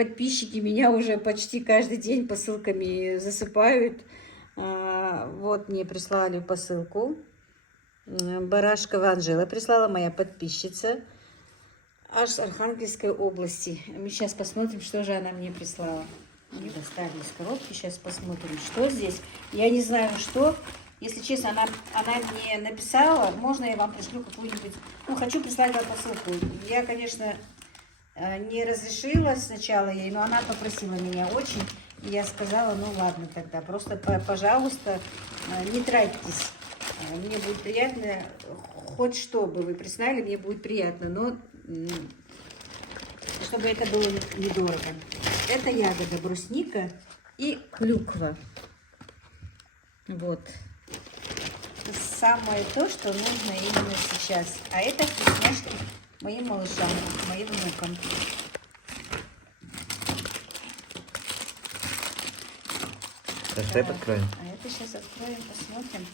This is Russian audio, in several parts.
подписчики меня уже почти каждый день посылками засыпают. Вот мне прислали посылку. Барашкова Анжела прислала, моя подписчица. Аж с Архангельской области. Мы сейчас посмотрим, что же она мне прислала. Мне достали из коробки. Сейчас посмотрим, что здесь. Я не знаю, что. Если честно, она мне написала, можно я вам пришлю какую-нибудь... Ну, хочу прислать вам посылку. Я, конечно, не разрешила сначала ей, но она попросила меня очень. И я сказала, ну ладно тогда, просто, пожалуйста, не тратьтесь. Мне будет приятно, хоть что бы вы прислали, мне будет приятно, но чтобы это было недорого. Это ягода брусника и клюква. Вот. Самое то, что нужно именно сейчас. А это вкусняшки моим малышам, моим внукам. Давай подкроем. А это сейчас откроем, посмотрим.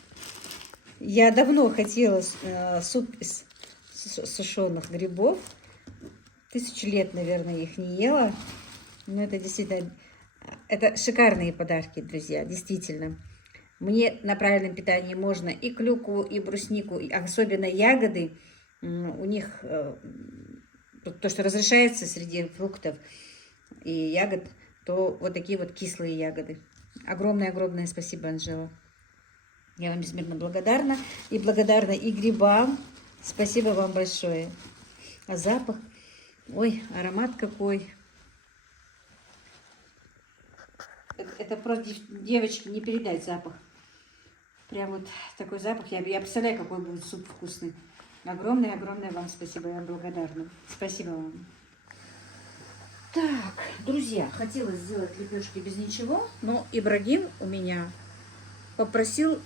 Я давно хотела суп из сушеных грибов. 1000 лет, наверное, их не ела. Но это действительно, это шикарные подарки, друзья, действительно. Мне на правильном питании можно и клюкву, и бруснику, и особенно ягоды. У них то, что разрешается среди фруктов и ягод, то вот такие вот кислые ягоды. Огромное-огромное спасибо, Анжела. Я вам безмерно благодарна. И благодарна и грибам. Спасибо вам большое. А запах, ой, аромат какой. Это просто, девочки, не передать запах. Прям вот такой запах. Я представляю, какой будет суп вкусный. Огромное-огромное вам спасибо. Я вам благодарна. Спасибо вам. Так, друзья, хотела сделать лепешки без ничего, но Ибрагим у меня попросил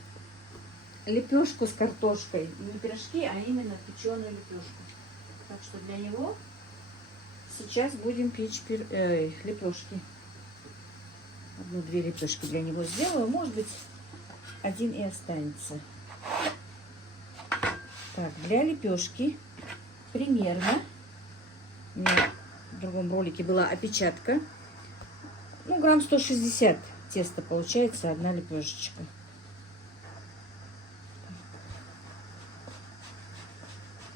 лепешку с картошкой. Не пирожки, а именно печеную лепешку. Так что для него сейчас будем печь лепешки. 1-2 лепешки для него сделаю. Может быть, 1 и останется. Так, для лепешки примерно, у меня в другом ролике была опечатка, ну, грамм 160 теста получается, 1 лепешечка.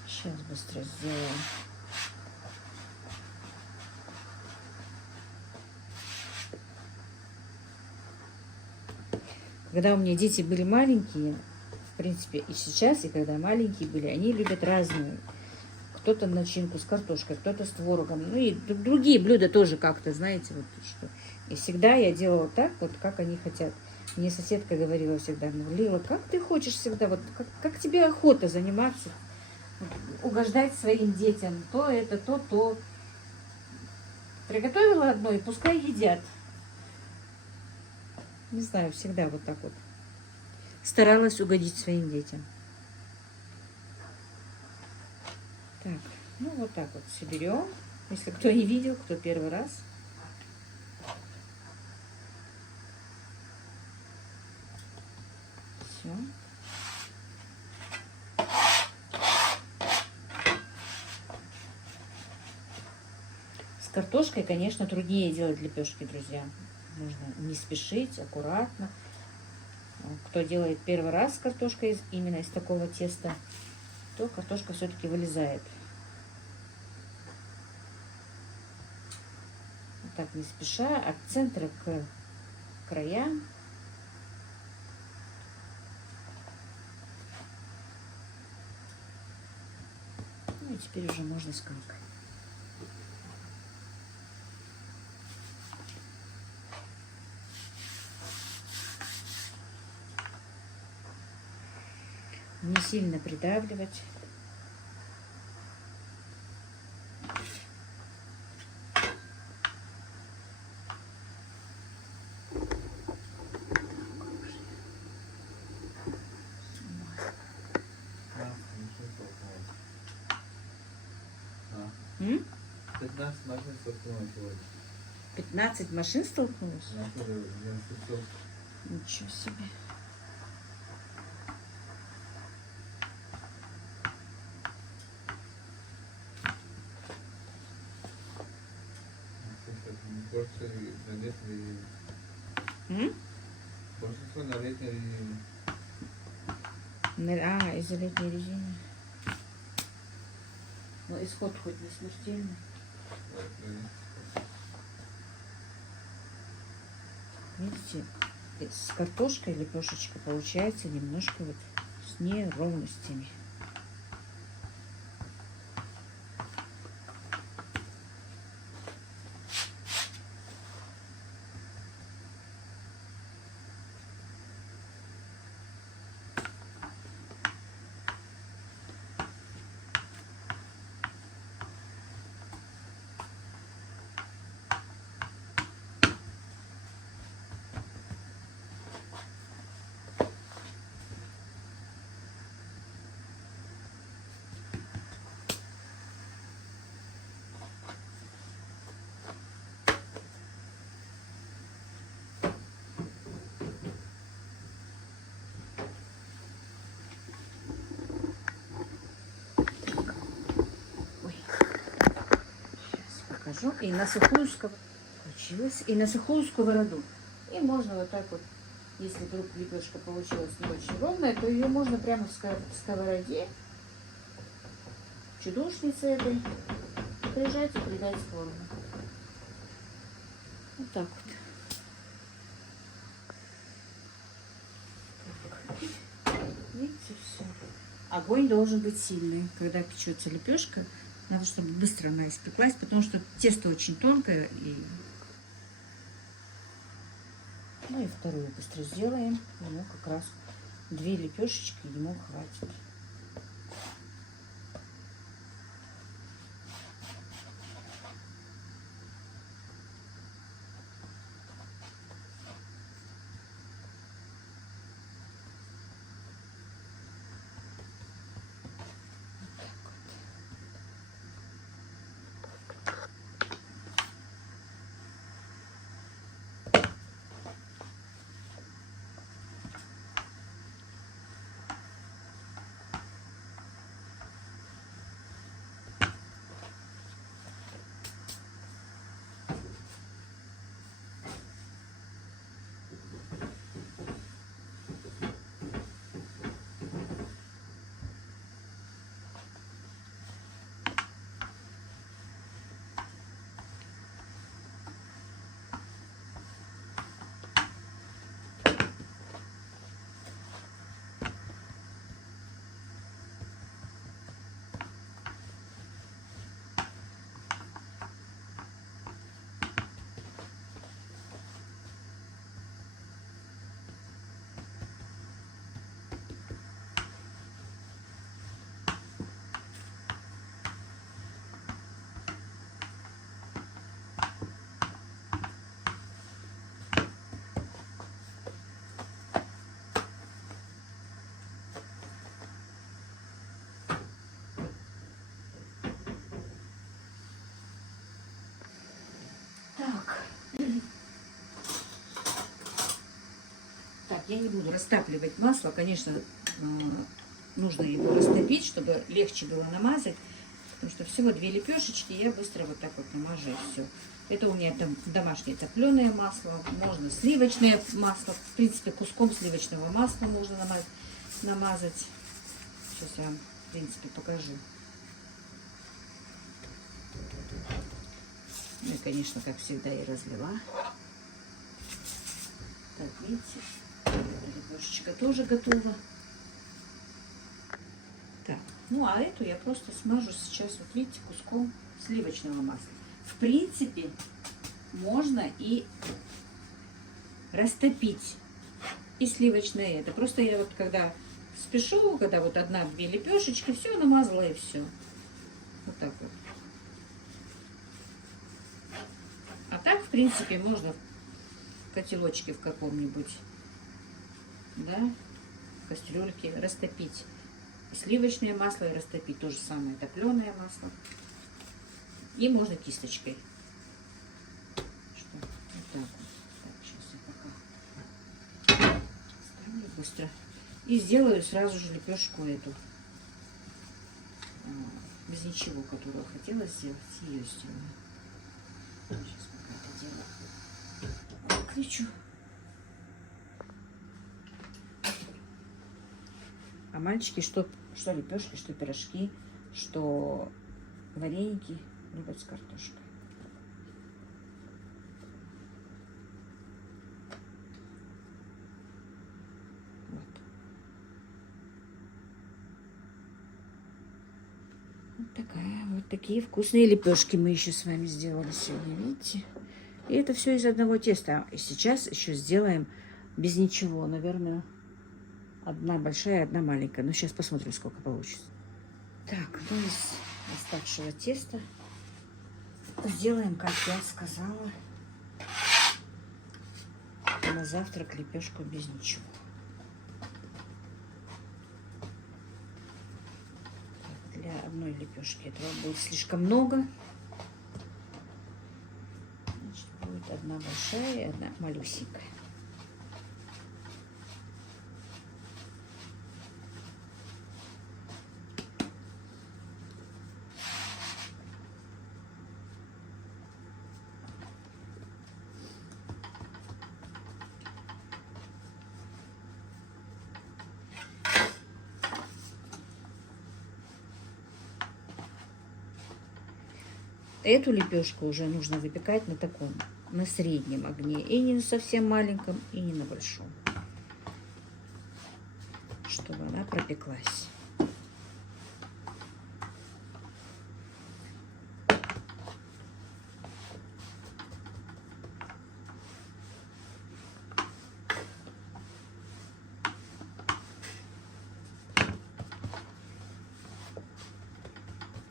Сейчас быстро сделаем. Когда у меня дети были маленькие, в принципе, и сейчас, и когда маленькие были, они любят разную. Кто-то начинку с картошкой, кто-то с творогом. Ну и другие блюда тоже как-то, знаете, вот что. И всегда я делала так, вот как они хотят. Мне соседка говорила всегда, ну, Лила, как ты хочешь всегда, вот как тебе охота заниматься, вот, угождать своим детям, то это, то. Приготовила одно, и пускай едят. Не знаю, всегда вот так вот. Старалась угодить своим детям. Так, ну вот так вот все берем. Если кто не видел, кто первый раз. Все. С картошкой, конечно, труднее делать лепешки, друзья. Нужно не спешить, аккуратно. Кто делает первый раз с картошкой именно из такого теста, то картошка все-таки вылезает. Вот так не спеша, от центра к краям. Ну и теперь уже можно скалкой. Не сильно придавливать. М? 15 машин столкнулось сегодня. 15 машин столкнулось? Да, Ничего себе. больше на летней, М? большинство на летней, А, из-за летней резины. Ну, исход хоть не смертельный. Видите, с картошкой лепешечка получается немножко вот с неровностями. Ой, сейчас покажу. И на сухую сковороду. Получилось. И на сухую сковороду. И можно вот так вот, если вдруг лепешка получилась не очень ровная, то ее можно прямо в сковороде, чудушнице этой, прижать и придать форму. Вот так вот. Видите, все. Огонь должен быть сильный. Когда печется лепешка, надо, чтобы быстро она испеклась, потому что тесто очень тонкое. Ну и вторую быстро сделаем. Ему как раз 2 лепешечки ему хватит. Так, я не буду растапливать масло. Конечно, нужно его растопить, чтобы легче было намазать. Потому что всего 2 лепешечки, я быстро вот так вот намажу и все. Это у меня там домашнее топленое масло. Можно сливочное масло. В принципе, куском сливочного масла можно намазать. Сейчас я вам, в принципе, покажу. Ну и, конечно, как всегда, я разлила. Так, видите, лепешечка тоже готова. Так, ну а эту я просто смажу сейчас, вот видите, куском сливочного масла. В принципе, можно и растопить и сливочное это. Просто я вот когда спешу, когда вот 1-2 лепешечки, все намазала и все. Вот так вот. А так, в принципе, можно в котелочке в каком-нибудь, да, в кастрюльке растопить. И сливочное масло и растопить. То же самое топленое масло. И можно кисточкой. Что? Вот так вот. Так, сейчас я пока ставлю быстро. И сделаю сразу же лепешку эту. Без ничего, которую хотела сделать. Ее сделаю. Сейчас пока. кричу. А мальчики что лепешки, что пирожки, что вареники любят с картошкой. Вот такие вкусные лепешки мы еще с вами сделали сегодня, видите? И это все из одного теста. И сейчас еще сделаем без ничего, наверное, одна большая, одна маленькая. Но сейчас посмотрим, сколько получится. Так, ну из оставшего теста сделаем, как я сказала, на завтрак лепешку без ничего. Для одной лепешки этого будет слишком много. Значит, будет одна большая и одна малюсенькая. Эту лепешку уже нужно выпекать на таком, на среднем огне. И не на совсем маленьком, и не на большом. Чтобы она пропеклась.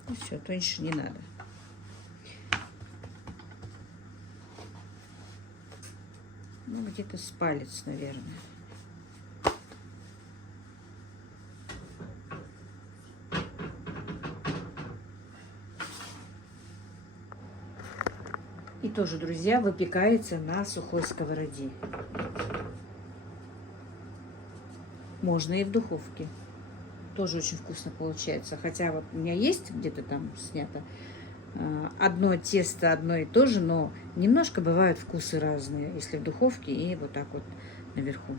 И все, тоньше не надо. Ну, где-то с палец, наверное. И тоже, друзья, выпекается на сухой сковороде. Можно и в духовке. Тоже очень вкусно получается. Хотя вот у меня есть где-то там снято одно тесто, одно и то же, но немножко бывают вкусы разные, если в духовке и вот так вот наверху.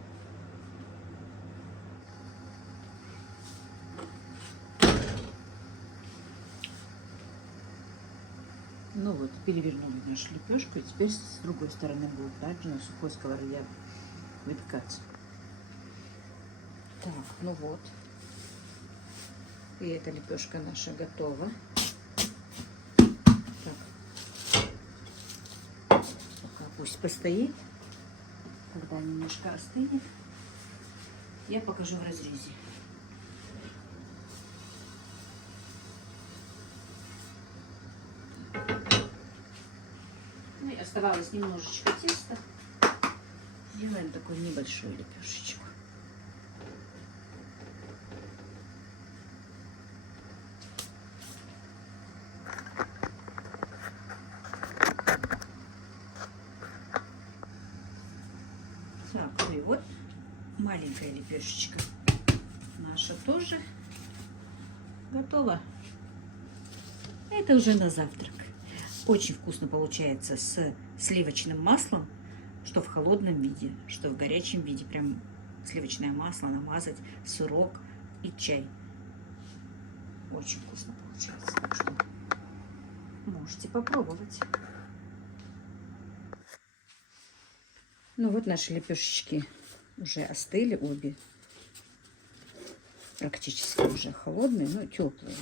Ну вот, перевернули нашу лепешку, и теперь с другой стороны будет также на сухой сковороде выпекаться. Так, ну вот. И эта лепешка наша готова. Пока пусть постоит. Когда немножко остынет, я покажу в разрезе. Ну и оставалось немножечко теста. Делаем такую небольшую лепешечку. Так, ну и вот маленькая лепешечка наша тоже готова. Это уже на завтрак. Очень вкусно получается с сливочным маслом, что в холодном виде, что в горячем виде. Прям сливочное масло намазать, сырок и чай. Очень вкусно получается. Так что можете попробовать. Ну вот наши лепешечки уже остыли обе. Практически уже холодные, но теплые.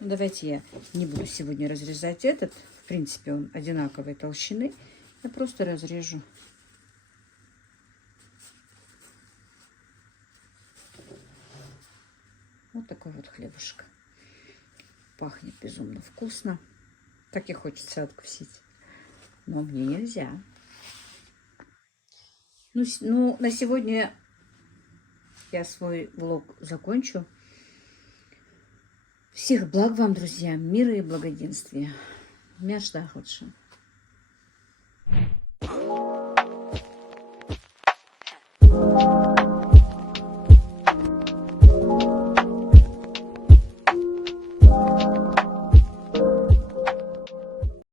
Ну, давайте я не буду сегодня разрезать этот. В принципе, он одинаковой толщины. Я просто разрежу. Вот такой вот хлебушек. Пахнет безумно вкусно. Так и хочется откусить. Но мне нельзя. Ну, на сегодня я свой влог закончу. Всех благ вам, друзья, мира и благоденствия. Мяшда лучше.